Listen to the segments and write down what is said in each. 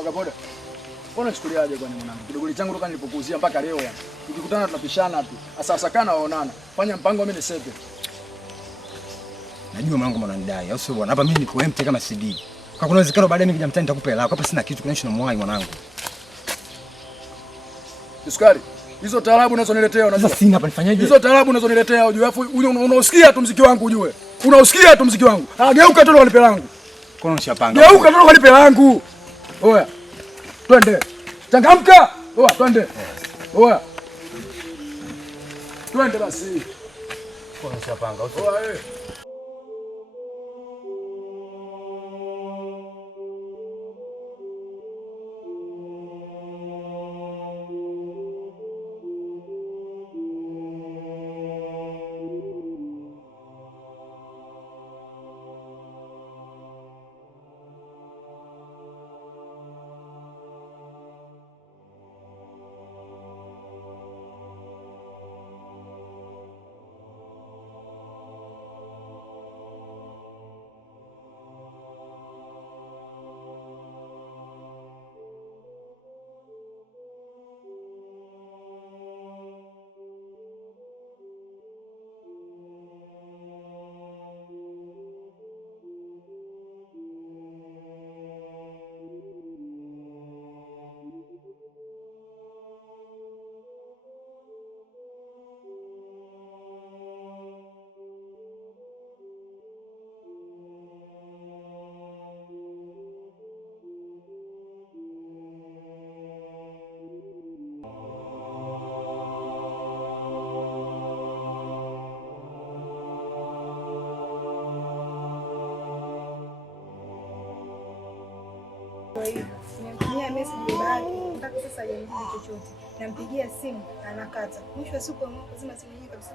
Paka boda. Unachukuliaje kwani mwanangu? Kidogoli changu toka nilipokuuzia mpaka leo yani. Tukikutana tunapishana tu. Sasa kana waonana. Fanya mpango mimi nisepe. Najua mwanangu mwananidai, au sio bwana? Hapa mimi niko empty kama CD. Kwa kuna uwezekano baadaye mimi nikija mtaani nitakupa hela. Hapa sina kitu kinacho na mwai mwanangu. Sukari. Hizo taarabu unazoniletea unajua. Sasa sina hapa nifanyaje? Hizo taarabu unazoniletea ujue. Alafu unausikia tu muziki wangu ujue. Unausikia tu muziki wangu. Geuka tu kalipe langu. Kwa nini unashapanga? Geuka tu kalipe langu. Oya. Twende. Changamka. Oya, twende. Oya. Twende basi. Kwa nini unashapanga? Oya. Nimemtumia message babake, mpaka sasa hajanijibu chochote. Nampigia simu anakata. Mwisho wa siku lazima simu yenyewe kabisa.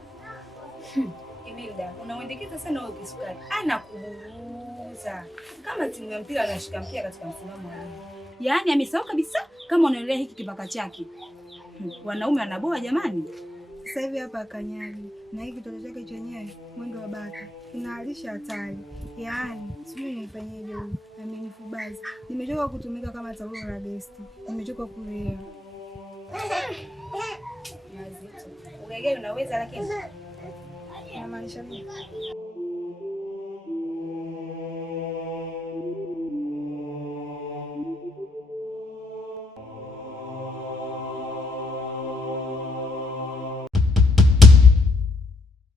Imelda, unamwendekeza sana wewe Kisukari. Anakuburuza. Kama timu ya mpira anashika mpira katika msimamo wao. Yaani amesahau kabisa kama unaelewa hiki kipaka chake. Wanaume wanaboa jamani. Sasa hivi hapa akanyali na hiki kitoto chake chenyewe mwendo wa baka. Inaalisha hatari. Yaani, sijui nifanyeje huyu. Amenifubaza. Nimechoka kutumika kama taulo la besti. Nimechoka kulea. Mazito. Ugege unaweza lakini inamaanisha nini?